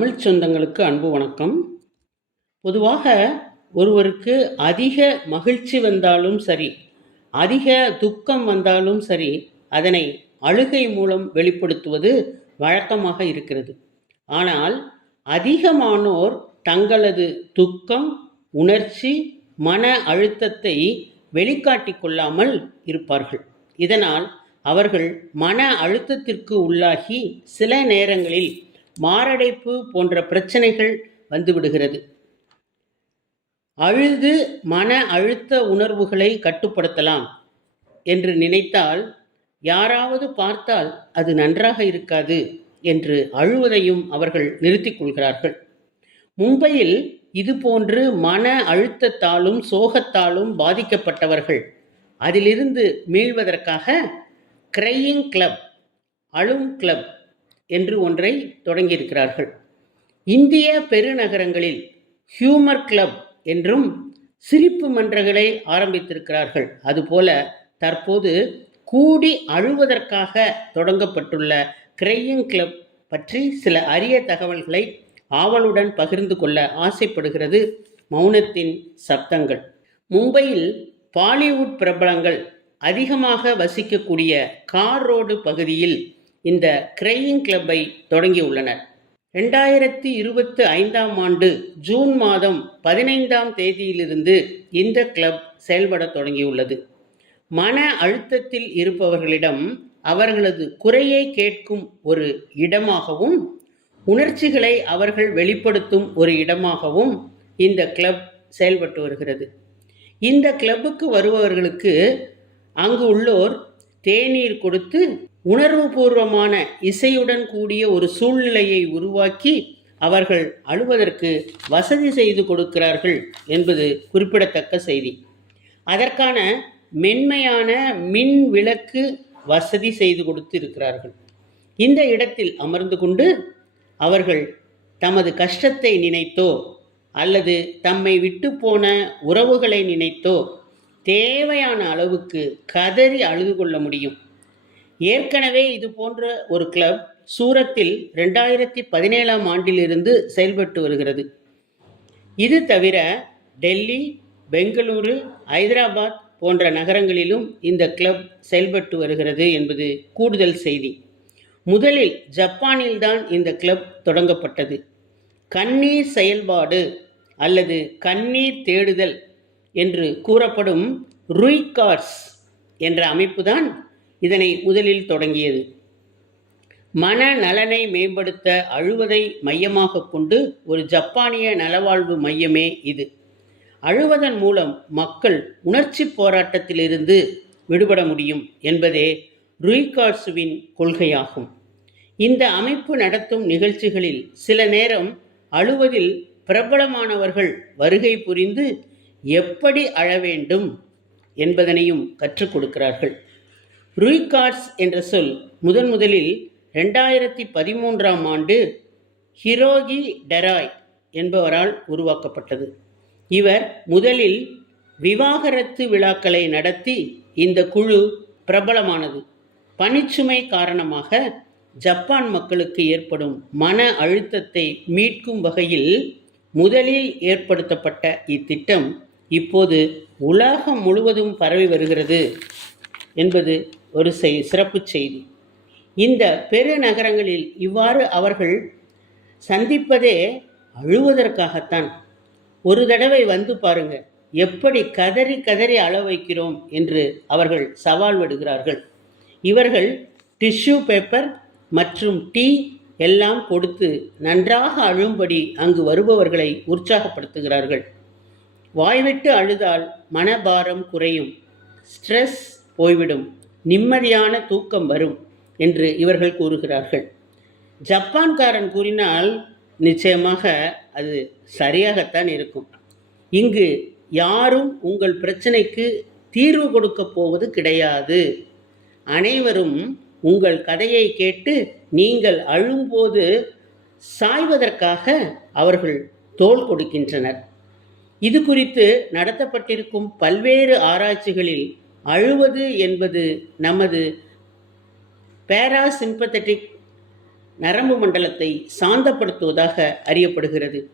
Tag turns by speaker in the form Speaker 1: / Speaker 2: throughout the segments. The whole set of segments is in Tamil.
Speaker 1: தமிழ் சொந்தங்களுக்கு அன்பு வணக்கம். பொதுவாக ஒருவருக்கு அதிக மகிழ்ச்சி வந்தாலும் சரி அதிக துக்கம் வந்தாலும் சரி அதனை அழுகை மூலம் வெளிப்படுத்துவது வழக்கமாக இருக்கிறது. ஆனால் அதிகமானோர் தங்களது துக்கம் உணர்ச்சி மன அழுத்தத்தை வெளிக்காட்டி கொள்ளாமல் இருப்பார்கள். இதனால் அவர்கள் மன அழுத்தத்திற்கு உள்ளாகி சில நேரங்களில் மாரடைப்பு போன்ற பிரச்சனைகள் வந்துவிடுகிறது. அழுது மன அழுத்த உணர்வுகளை கட்டுப்படுத்தலாம் என்று நினைத்தால் யாராவது பார்த்தால் அது நன்றாக இருக்காது என்று அழுவதையும் அவர்கள் நிறுத்திக் கொள்கிறார்கள். மும்பையில் இதுபோன்று மன அழுத்தத்தாலும் சோகத்தாலும் பாதிக்கப்பட்டவர்கள் அதிலிருந்து மீள்வதற்காக கிரையிங் கிளப் அழும் கிளப் என்று ஒன்றை தொடங்கியிருக்கிறார்கள். இந்திய பெருநகரங்களில் ஹியூமர் கிளப் என்றும் சிரிப்பு மன்றங்களை ஆரம்பித்திருக்கிறார்கள். அதுபோல தற்போது கூடி அழுவதற்காக தொடங்கப்பட்டுள்ள கிரையிங் கிளப் பற்றி சில அரிய தகவல்களை ஆவலுடன் பகிர்ந்து கொள்ள ஆசைப்படுகிறது மௌனத்தின் சப்தங்கள். மும்பையில் பாலிவுட் பிரபலங்கள் அதிகமாக வசிக்கக்கூடிய கார் ரோடு பகுதியில் இந்த கிரையிங் கிளப்பை தொடங்கியுள்ளனர். ரெண்டாயிரத்தி இருபத்தி ஐந்தாம் ஆண்டு ஜூன் மாதம் பதினைந்தாம் தேதியிலிருந்து இந்த கிளப் செயல்பட தொடங்கியுள்ளது. மன அழுத்தத்தில் இருப்பவர்களிடம் அவர்களது குறையை கேட்கும் ஒரு இடமாகவும் உணர்ச்சிகளை அவர்கள் வெளிப்படுத்தும் ஒரு இடமாகவும் இந்த கிளப் செயல்பட்டு வருகிறது. இந்த கிளப்புக்கு வருபவர்களுக்கு அங்கு உள்ளோர் தேநீர் கொடுத்து உணர்வுபூர்வமான இசையுடன் கூடிய ஒரு சூழ்நிலையை உருவாக்கி அவர்கள் அழுவதற்கு வசதி செய்து கொடுக்கிறார்கள் என்பது குறிப்பிடத்தக்க செய்தி. அதற்கான மென்மையான மின் விளக்கு வசதி செய்து கொடுத்து இருக்கிறார்கள் இந்த இடத்தில் அமர்ந்து கொண்டு அவர்கள் தமது கஷ்டத்தை நினைத்தோ அல்லது தம்மை விட்டு போன உறவுகளை நினைத்தோ தேவையான அளவுக்கு கதறி அழுது கொள்ள முடியும். ஏற்கனவே இது போன்ற ஒரு கிளப் சூரத்தில் ரெண்டாயிரத்தி பதினேழாம் ஆண்டிலிருந்து செயல்பட்டு வருகிறது. இது தவிர டெல்லி பெங்களூரு ஹைதராபாத் போன்ற நகரங்களிலும் இந்த கிளப் செயல்பட்டு வருகிறது என்பது கூடுதல் செய்தி. முதலில் ஜப்பானில்தான் இந்த கிளப் தொடங்கப்பட்டது. கண்ணீர் செயல்பாடு அல்லது கண்ணீர் தேடுதல் என்று கூறப்படும் ருய்கார்ஸ் என்ற அமைப்புதான் இதனை முதலில் தொடங்கியது. மன நலனை மேம்படுத்த அழுவதை மையமாக கொண்டு ஒரு ஜப்பானிய நலவாழ்வு மையமே இது. அழுவதன் மூலம் மக்கள் உணர்ச்சி போராட்டத்திலிருந்து விடுபட முடியும் என்பதே ருய்காட்சுவின் கொள்கையாகும். இந்த அமைப்பு நடத்தும் நிகழ்ச்சிகளில் சில நேரம் அழுவதில் பிரபலமானவர்கள் வருகை புரிந்து எப்படி அழ வேண்டும் என்பதனையும் கற்றுக் கொடுக்கிறார்கள். ருய்கார்ட்ஸ் என்ற சொல் முதன் முதலில் ரெண்டாயிரத்தி பதிமூன்றாம் ஆண்டு ஹிரோகி டெராய் என்பவரால் உருவாக்கப்பட்டது. இவர் முதலில் விவாகரத்து விழாக்களை நடத்தி இந்த குழு பிரபலமானது. பணிச்சுமை காரணமாக ஜப்பான் மக்களுக்கு ஏற்படும் மன அழுத்தத்தை மீட்கும் வகையில் முதலில் ஏற்படுத்தப்பட்ட இத்திட்டம் இப்போது உலகம் முழுவதும் பரவி வருகிறது என்பது ஒரு செய் சிறப்பு செய்தி. இந்த பெருநகரங்களில் இவ்வாறு அவர்கள் சந்திப்பதே அழுவதற்காகத்தான். ஒரு தடவை வந்து பாருங்க எப்படி கதறி கதறி அள வைக்கிறோம் என்று அவர்கள் சவால் விடுகிறார்கள். இவர்கள் டிஷ்யூ பேப்பர் மற்றும் டீ எல்லாம் கொடுத்து நன்றாக அழும்படி அங்கு வருபவர்களை உற்சாகப்படுத்துகிறார்கள். வாய்விட்டு அழுதால் மனபாரம் குறையும் ஸ்ட்ரெஸ் போய்விடும். நிம்மதியான தூக்கம் வரும் என்று இவர்கள் கூறுகிறார்கள். ஜப்பான்காரன் கூறினால் நிச்சயமாக அது சரியாகத்தான் இருக்கும். இங்கு யாரும் உங்கள் பிரச்சனைக்கு தீர்வு கொடுக்க போவது கிடையாது. அனைவரும் உங்கள் கதையை கேட்டு நீங்கள் அழும்போது சாய்வதற்காக அவர்கள் தோள் கொடுக்கின்றனர். இது குறித்து நடத்தப்பட்டிருக்கும் பல்வேறு ஆராய்ச்சிகளில் அழுவது என்பது நமது பேராசிம்பத்தட்டிக் நரம்பு மண்டலத்தை சாந்தப்படுத்துவதாக அறியப்படுகிறது.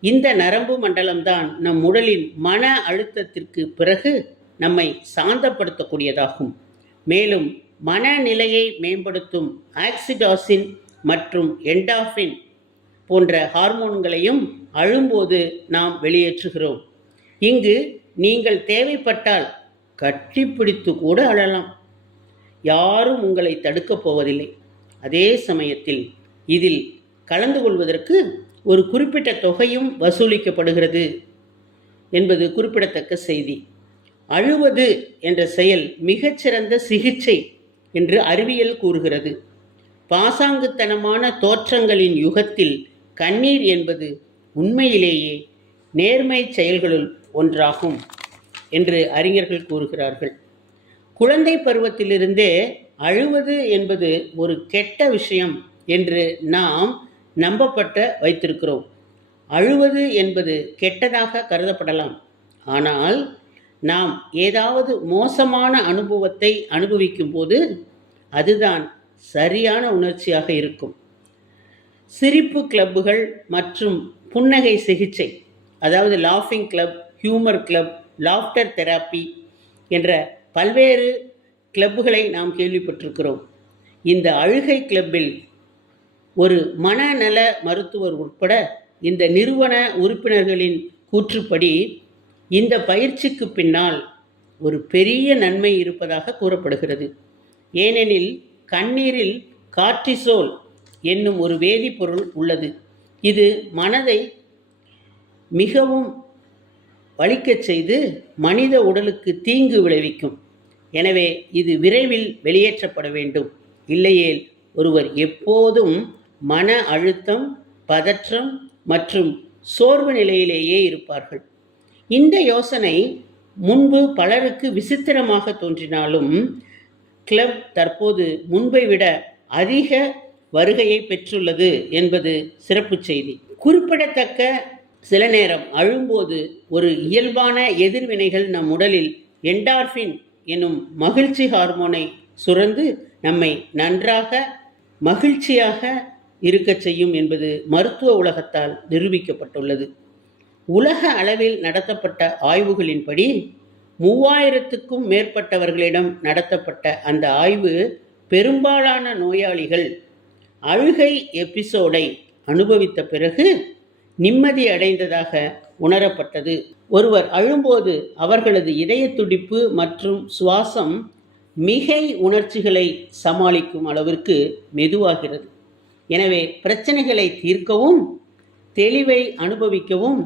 Speaker 1: இந்த நரம்பு மண்டலம்தான் நம் உடலின் மன அழுத்தத்திற்கு பிறகு நம்மை சாந்தப்படுத்தக்கூடியதாகும். மேலும் மனநிலையை மேம்படுத்தும் ஆக்சிடாசின் மற்றும் என்டாஃபின் போன்ற ஹார்மோன்களையும் அழும்போது நாம் வெளியேற்றுகிறோம். இங்கு நீங்கள் தேவைப்பட்டால் கட்டிப்பிடித்து கூட அழலாம். யாரும் உங்களை தடுக்கப் போவதில்லை. அதே சமயத்தில் இதில் கலந்து கொள்வதற்கு ஒரு குறிப்பிட்ட தொகையும் வசூலிக்கப்படுகிறது என்பது குறிப்பிடத்தக்க செய்தி. அழுவது என்ற செயல் மிகச்சிறந்த சிகிச்சை என்று அறிவியல் கூறுகிறது. பாசாங்குத்தனமான தோற்றங்களின் யுகத்தில் கண்ணீர் என்பது உண்மையிலேயே நேர்மை செயல்களுள் ஒன்றாகும். என்று அறிஞர்கள் கூறுகிறார்கள். குழந்தை பருவத்திலிருந்தே அழுவது என்பது ஒரு கெட்ட விஷயம் என்று நாம் நம்பப்பட்ட வைத்திருக்கிறோம். அழுவது என்பது கெட்டதாக கருதப்படலாம். ஆனால் நாம் ஏதாவது மோசமான அனுபவத்தை அனுபவிக்கும் போது அதுதான் சரியான உணர்ச்சியாக இருக்கும். சிரிப்பு கிளப்புகள் மற்றும் புன்னகை சிகிச்சை அதாவது லாஃபிங் club humour club laughter therapy என்ற பல்வேறு கிளப்புகளை நாம் கேள்விப்பட்டிருக்கிறோம். இந்த அழுகை கிளப்பில் ஒரு மனநல மருத்துவர் உட்பட இந்த நிறுவன உறுப்பினர்களின் கூற்றுப்படி இந்த பயிற்சிக்கு பின்னால் ஒரு பெரிய நன்மை இருப்பதாக கூறப்படுகிறது. ஏனெனில் கண்ணீரில் கார்டிசோல் என்னும் ஒரு வேதிப்பொருள் உள்ளது. இது மனதை மிகவும் வலிக்கச் செய்து மனித உடலுக்கு தீங்கு விளைவிக்கும். எனவே இது விரைவில் வெளியேற்றப்பட வேண்டும். இல்லையேல் ஒருவர் எப்போதும் மன அழுத்தம் பதற்றம் மற்றும் சோர்வு நிலையிலேயே இருப்பார்கள். இந்த யோசனை முன்பு பலருக்கு விசித்திரமாக தோன்றினாலும் கிளப் தற்போது முன்பை விட அதிக வருகையை பெற்றுள்ளது என்பது சிறப்பு செய்தி. குறிப்பிடத்தக்க சில நேரம் அழும்போது ஒரு இயல்பான எதிர்வினைகள் நம் உடலில் என்டார்ஃபின் எனும் மகிழ்ச்சி ஹார்மோனை சுரந்து நம்மை நன்றாக மகிழ்ச்சியாக இருக்கச் செய்யும் என்பது மருத்துவ உலகத்தால் நிரூபிக்கப்பட்டுள்ளது. உலக அளவில் நடத்தப்பட்ட ஆய்வுகளின்படி மூவாயிரத்துக்கும் மேற்பட்டவர்களிடம் நடத்தப்பட்ட அந்த ஆய்வு பெரும்பாலான நோயாளிகள் அழுகை எபிசோடை அனுபவித்த பிறகு நிம்மதி அடைந்ததாக உணரப்பட்டது. ஒருவர் அழும்போது அவர்களது இதய துடிப்பு மற்றும் சுவாசம் மிகை உணர்ச்சிகளை சமாளிக்கும் அளவிற்கு மெதுவாகிறது. எனவே பிரச்சனைகளை தீர்க்கவும் தெளிவை அனுபவிக்கவும்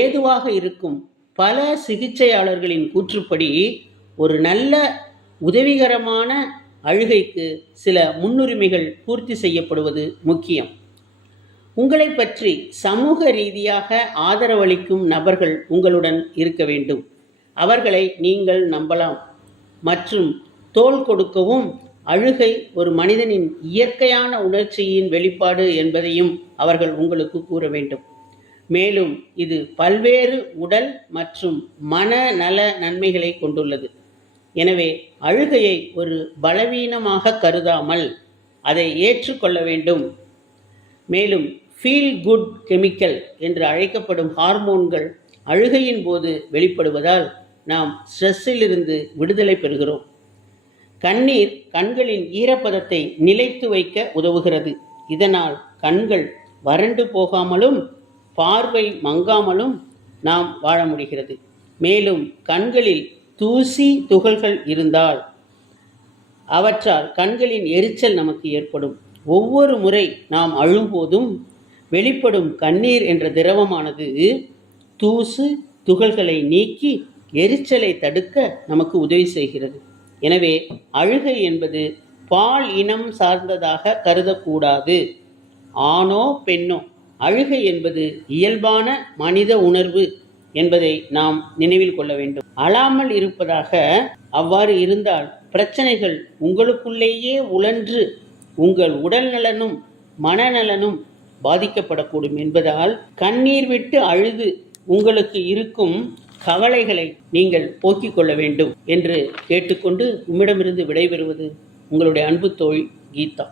Speaker 1: ஏதுவாக இருக்கும் பல சிகிச்சையாளர்களின் கூற்றுப்படி ஒரு நல்ல உதவிகரமான அழுகைக்கு சில முன்னுரிமைகள் பூர்த்தி செய்யப்படுவது முக்கியம். உங்களை பற்றி சமூக ரீதியாக ஆதரவளிக்கும் நபர்கள் உங்களுடன் இருக்க வேண்டும். அவர்களை நீங்கள் நம்பலாம். மற்றும் தோள் கொடுக்கவும் அழுகை ஒரு மனிதனின் இயற்கையான உணர்ச்சியின் வெளிப்பாடு என்பதையும் அவர்கள் உங்களுக்கு கூற வேண்டும். மேலும் இது பல்வேறு உடல் மற்றும் மன நல நன்மைகளை கொண்டுள்ளது. எனவே அழுகையை ஒரு பலவீனமாக கருதாமல் அதை ஏற்றுக்கொள்ள வேண்டும். மேலும் ஃபீல் குட் கெமிக்கல் என்று அழைக்கப்படும் ஹார்மோன்கள் அழுகையின் போது வெளிப்படுவதால் நாம் ஸ்ட்ரெஸ்ஸிலிருந்து விடுதலை பெறுகிறோம். கண்ணீர் கண்களின் ஈரப்பதத்தை நிலைத்து வைக்க உதவுகிறது. இதனால் கண்கள் வறண்டு போகாமலும் பார்வை மங்காமலும் நாம் வாழ முடிகிறது. மேலும் கண்களில் தூசி துகள்கள் இருந்தால் அவற்றால் கண்களின் எரிச்சல் நமக்கு ஏற்படும். ஒவ்வொரு முறை நாம் அழும்போதும் வெளிப்படும் கண்ணீர் என்ற திரவமானது தூசு துகள்களை நீக்கி எரிச்சலை தடுக்க நமக்கு உதவி செய்கிறது. எனவே அழுகை என்பது பால் இனம் சார்ந்ததாக கருதக்கூடாது. ஆணோ பெண்ணோ அழுகை என்பது இயல்பான மனித உணர்வு என்பதை நாம் நினைவில் கொள்ள வேண்டும். அழாமல் இருப்பதாக அவ்வாறு இருந்தால் பிரச்சனைகள் உங்களுக்குள்ளேயே உழன்று உங்கள் உடல் நலனும் மனநலனும் பாதிக்கப்படக்கூடும் என்பதால் கண்ணீர் விட்டு அழுது உங்களுக்கு இருக்கும் கவலைகளை நீங்கள் போக்கிக் கொள்ள வேண்டும் என்று கேட்டுக்கொண்டு உம்மிடமிருந்து விடைபெறுவது உங்களுடைய அன்பு தோழி கீதா.